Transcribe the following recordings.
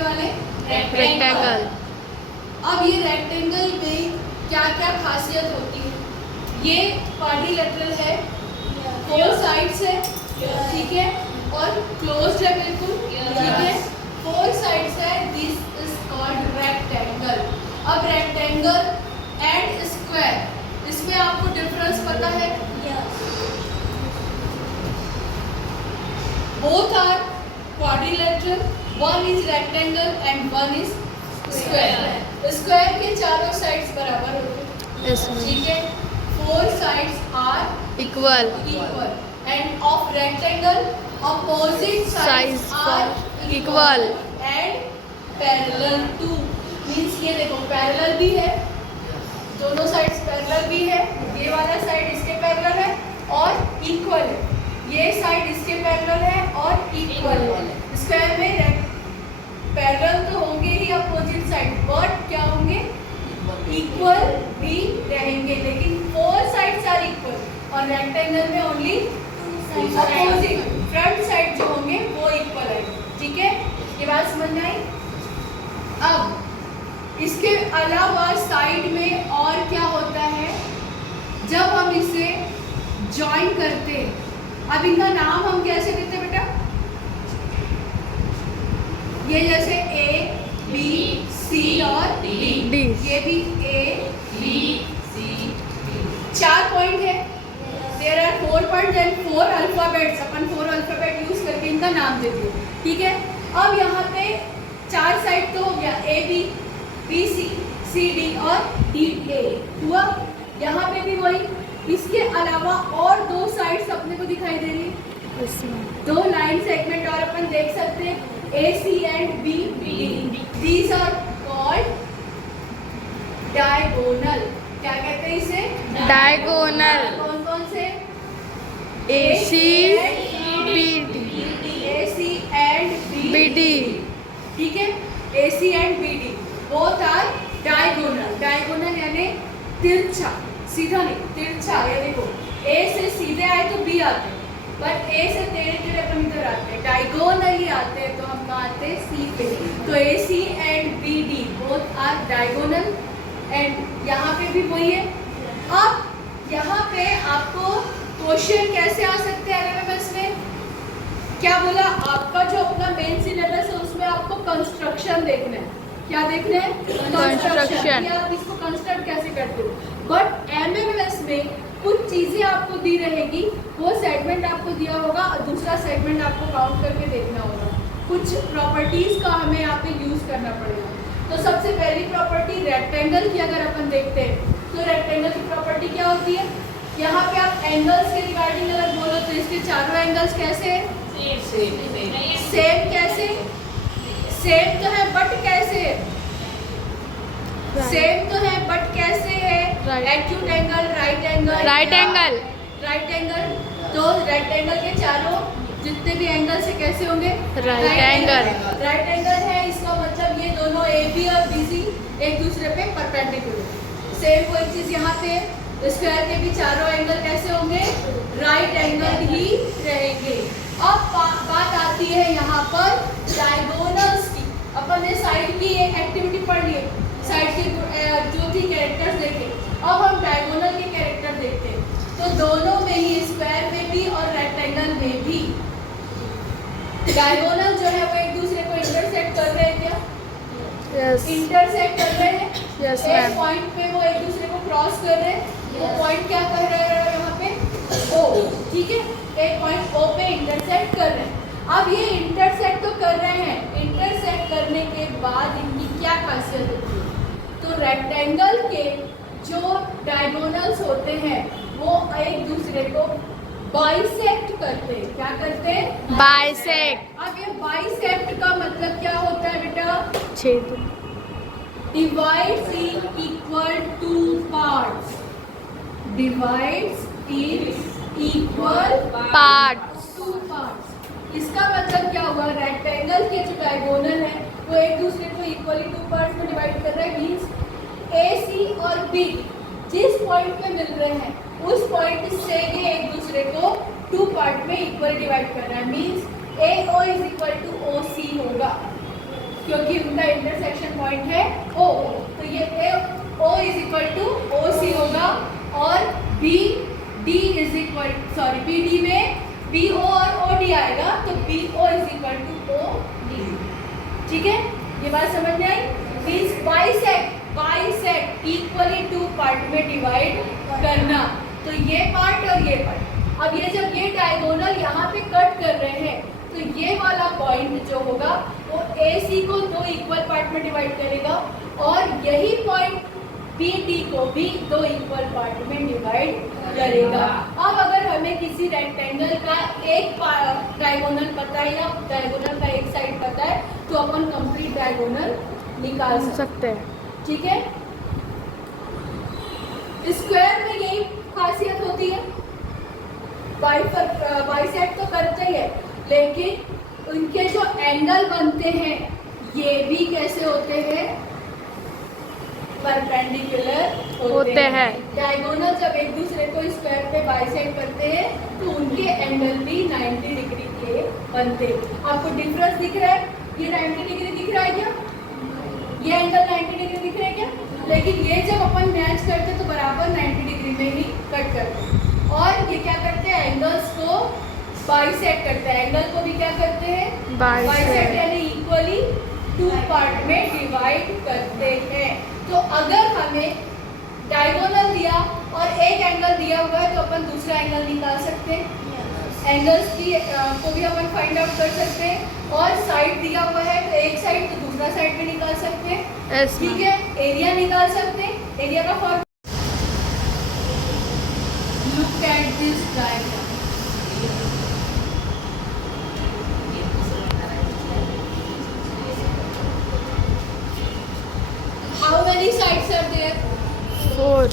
होने वाले? रेक्टेंगल। अब ये रेक्टेंगल में क्या क्या खासियत होती है? ये क्वाड्रिलेटरल है, 4 साइड्स है, ठीक है, और क्लोज्ड है बिल्कुल, ठीक है, 4 साइड्स है। This is called rectangle. अब रेक्टेंगल एंड स्क्वायर, इसमें आपको डिफरेंस पता है? Both are quadrilateral, one is rectangle and one is square. Square के चारों साइड्स बराबर होते हैं, ठीक है, 4 sides are equal and of rectangle opposite sides are equal and parallel too. Means ये देखो पैरेलल भी है, दोनों साइड्स पैरेलल भी है, ये वाला साइड इसके पैरेलल है और इक्वल है, ये साइड इसके पैरेलल है और इक्वल है। स्क्वायर में पैरेलल तो होंगे ही अपोजिट साइड, बट क्या होंगे? इक्वल भी रहेंगे, लेकिन 4 साइड्स आर इक्वल, और रेक्टेंगल में ओनली अपोजिट फ्रंट साइड जो होंगे वो इक्वल है, ठीक है, ये बात समझ में आई? अब इसके अलावा साइड में और क्या होता है जब हम इसे ज्वाइन करते हैं? अब इनका नाम हम कैसे देते हैं बेटा? ये जैसे A, B, C और D, ये भी A, B, C, D, 4 point है। There are 4 points and 4 alphabets. अपन 4 अल्फाबेट यूज करके इनका नाम दे दिए, ठीक है। अब यहाँ पे 4 साइड तो हो गया, A, B, B, C, C, D और D, A हुआ। यहाँ पे भी वही, इसके अलावा और 2 साइड्स अपने को दिखाई दे रही है, 2 लाइन सेगमेंट और अपन देख सकते हैं, AC and BD. These are called diagonal. क्या कहते हैं इसे? डायगोनल। कौन कौन से? AC BD AC and BD, ठीक है, AC and BD both are diagonal. Diagonal यानी तिरछा, सीधा नहीं, तिरछा। ये देखो A से सीधे आए तो B आते, बट ए से टेढ़े टेढ़े अपन इधर आते हैं, डायगोनली आते हैं, तो हम कहाँ आते हैं? सी पे। तो A C and B D both are diagonal, and यहाँ पे भी वही है। अब यहाँ पे आपको क्वेश्चन कैसे आ सकते हैं एलएमएस में? क्या बोला? आपका जो अपना मेन सिलेबस है उसमें आपको कंस्ट्रक्शन देखना है। क्या देखना है? कंस्ट्रक्शन। आप इसको कंस्ट्रक्ट कैसे करते हो? बट एमएमएस में कुछ चीजें आपको दी रहेगी, वो सेगमेंट आपको दिया होगा और दूसरा सेगमेंट आपको काउंट करके देखना होगा। कुछ प्रॉपर्टीज का हमें यहाँ पे यूज करना पड़ेगा। तो सबसे पहली प्रॉपर्टी रेक्टेंगल की अगर अपन देखते हैं तो रेक्टेंगल की प्रॉपर्टी क्या होती है? यहाँ पे आप एंगल्स के रिगार्डिंग अगर बोलो तो इसके चारों एंगल्स कैसे है? सेम। कैसे? सेम तो है बट कैसे? सेम तो है बट कैसे है? Acute angle, right angle, right angle, right angle. तो रेक्टेंगल के चारों जितने भी एंगल से कैसे होंगे? Right angle. राइट एंगल है, इसका मतलब ये दोनों AB और BC एक दूसरे पे परपेंडिकुलर। सेम कोई चीज यहाँ पे स्क्वायर के भी चारों एंगल कैसे होंगे? राइट एंगल ही रहेंगे। अब बात आती है यहाँ पर डायगोनल्स की। अपन ने साइड की एक एक्टिविटी पढ़ ली, साइड के जो थी कैरेक्टर्स देखे। अब हम डायगोनल के कैरेक्टर देखते हैं। तो दोनों में ही, स्क्वायर में भी और रेक्टेंगल में भी, डायगोनल जो है वो एक दूसरे को इंटरसेक्ट कर रहे हैं क्या? यस, इंटरसेक्ट कर रहे हैं। यस एक मैम। पॉइंट पे वो एक दूसरे को क्रॉस कर रहे हैं। वो पॉइंट क्या कर रहे हैं यहाँ पे? O, ठीक है, एक पॉइंट O पे इंटरसेक्ट कर रहे हैं। अब ये इंटरसेक्ट तो कर रहे हैं, इंटरसेक्ट करने के बाद इनकी क्या खासियत होती है? तो रेक्टेंगल के जो डायगोनल्स होते हैं वो एक दूसरे को बाइसेक्ट करते हैं। क्या करते हैं? बाइसेक्ट। अब ये बाइसेक्ट का मतलब क्या होता है बेटा? छेद। Divides in equal two parts. Divides in equal parts. Two parts. इसका मतलब क्या हुआ? रेक्टेंगल के जो डायगोनल है वो एक दूसरे को इक्वली 2 पार्ट्स में डिवाइड कर रहा है। मींस ए, सी और बी जिस पॉइंट पे मिल रहे हैं उस पॉइंट से ये एक दूसरे को 2 पार्ट में इक्वल डिवाइड कर रहा है। Means AO is equal to OC होगा। क्योंकि उनका इंटरसेक्शन पॉइंट है O, तो ये O is equal to OC होगा और BD इज इक्वल BD में BO और OD आएगा, तो BO is equal to OD। ठीक है, ये बात समझ में आई? Means bisect equally two part में डिवाइड करना, तो ये पार्ट और ये पार्ट। अब ये जब ये डायगोनल यहाँ पे कट कर रहे हैं, तो ये वाला पॉइंट जो होगा वो AC को दो इक्वल पार्ट में डिवाइड करेगा और यही पॉइंट BD को भी दो इक्वल पार्ट में डिवाइड करेगा। अब अगर हमें किसी रेक्टेंगल का एक डायगोनल पता है या डायगोनल का एक साइड पता है, तो अपन कंप्लीट डायगोनल निकाल सकते हैं। ठीक है, स्क्वायर में यही खासियत होती है, बाइसेक्ट तो करते ही है, लेकिन उनके जो एंगल बनते हैं ये भी कैसे होते हैं? परपेंडिकुलर होते हैं। डायगोनल जब एक दूसरे को स्क्वायर पे बाइसेक्ट करते हैं तो उनके एंगल भी 90 डिग्री के बनते हैं। आपको डिफरेंस दिख रहा है? ये 90 डिग्री दिख रहा है क्या? ये एंगल 90 डिग्री दिख रहा है क्या? लेकिन ये जब अपन मैच करते तो बराबर 90 डिग्री में ही कट करते हैं। और ये क्या करते हैं? एंगल्स को बाइसेक्ट करते हैं। एंगल को भी क्या करते हैं? बाइसेक्ट यानी इक्वली टू पार्ट में डिवाइड करते हैं। तो अगर हमें डायगोनल दिया और एक एंगल दिया हुआ है तो अपन दूसरा एंगल निकाल सकते हैं। एंगल्स की को भी अपन फाइंड आउट कर सकते हैं। और साइड दिया हुआ है तो एक साइड तो दूसरा साइड पे निकाल सकते हैं। ठीक है, एरिया निकाल सकते हैं। एरिया का formula, look at this diagram. How many sides are there? 4.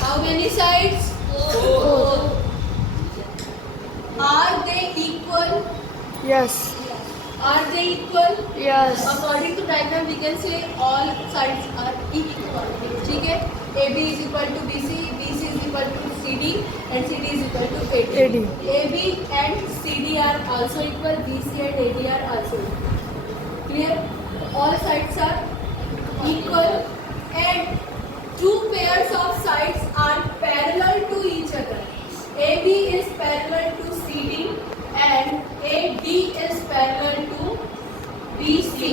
How many sides? 4. Are they equal? Yes. Are they equal? Yes. According to diagram, we can say all sides are equal. ठीक है? AB is equal to BC, BC is equal to CD, and CD is equal to AD. AB and CD are also equal. BC and AD are also equal. Clear? All sides are equal, and two pairs of sides are parallel to each other. AB is parallel to CD and AD is parallel to BC.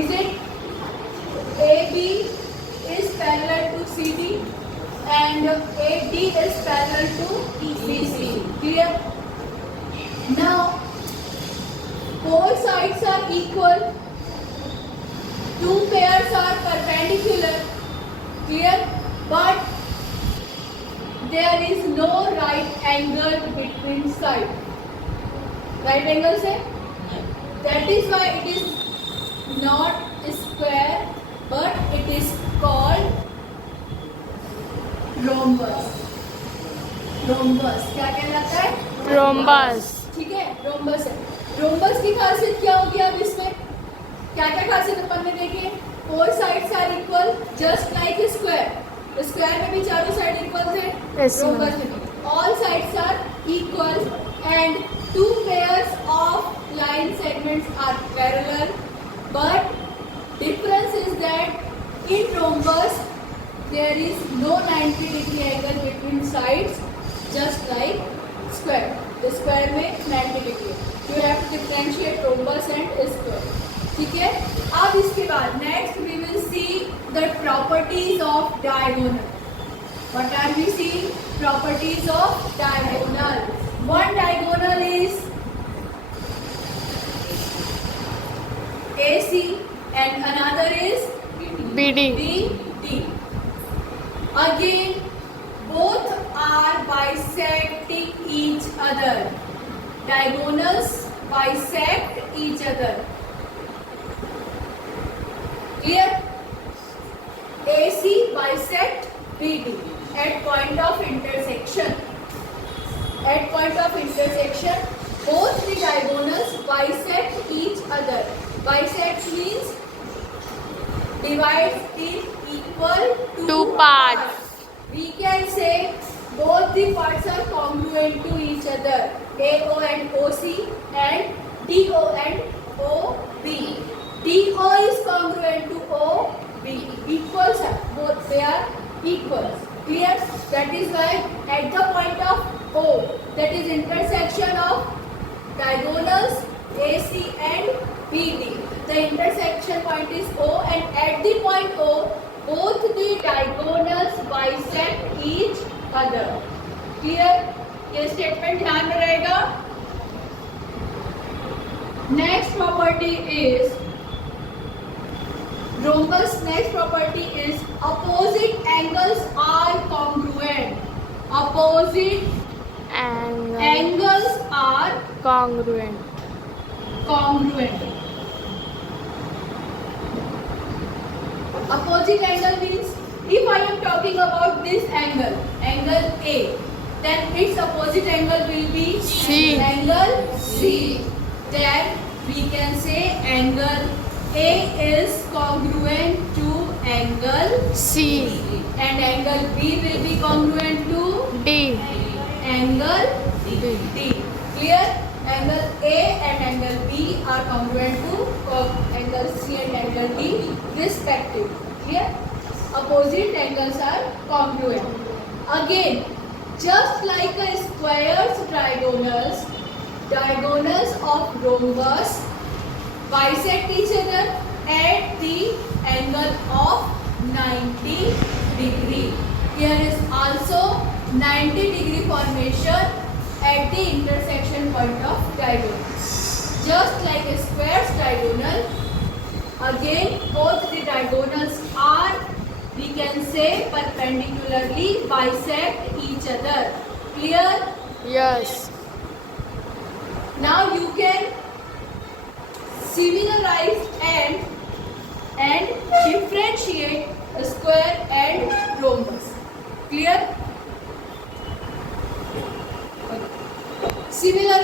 Is it? AB is parallel to CD and AD is parallel to BC. Clear? Now, both sides are equal. Two pairs are perpendicular. Clear? But there is no right angle between sides. Right angle से? That is why it is not square, but it is called rhombus. Rhombus क्या कहलाता है? Rhombus. ठीक है, rhombus है। rhombus की खासियत क्या होगी? अब इसमें क्या क्या खासियत अपन ने देखी? 4 sides are equal, just like square. Square में भी चारों साइड इक्वल थे, rhombus में भी all sides are equal and two pairs of line segments are parallel, but difference is that in rhombus there is no 90 degree angle between sides, just like square. Square में 90 degree. You have to differentiate rhombus and square. ठीक है, अब इसके बाद next we will see the properties of diagonal. What are we seeing? Properties of diagonal. One diagonal is AC and another is BD. BD. Again, both are bisecting each other. Diagonals bisect each other. Clear? AC bisect BD at point of intersection. At point of intersection, both the diagonals bisect each other. Bisect means divides in equal Two parts. We can say both the parts are congruent to each other. AO and OC and DO and OB. BO is congruent to OB. Equals are both, they are equals. Clear? That is why at the point of O, that is intersection of diagonals AC and BD. The intersection point is O, and at the point O, both the diagonals bisect each other. Clear? ये statement ध्यान में रहेगा. Next property is rhombus. Next property is opposite angles are congruent. Opposite angles are Congruent. congruent. Opposite angle means if I am talking about this angle, angle A, then its opposite angle will be C. Angle C. Then we can say angle A is congruent to angle C. and angle B will be congruent to D. angle D. Clear? Angle A and angle B are congruent to angle C and angle D respectively. Clear? Opposite angles are congruent. Again, just like a square's diagonals, diagonals of rhombus bisect each other at the angle of 90 degree. Here is also 90 degree formation at the intersection point of diagonals. Just like a square's diagonal, again both the diagonals are, we can say, perpendicularly bisect each other. Clear? Yes. Now you can similarize and differentiate a square and rhombus. Clear? Similar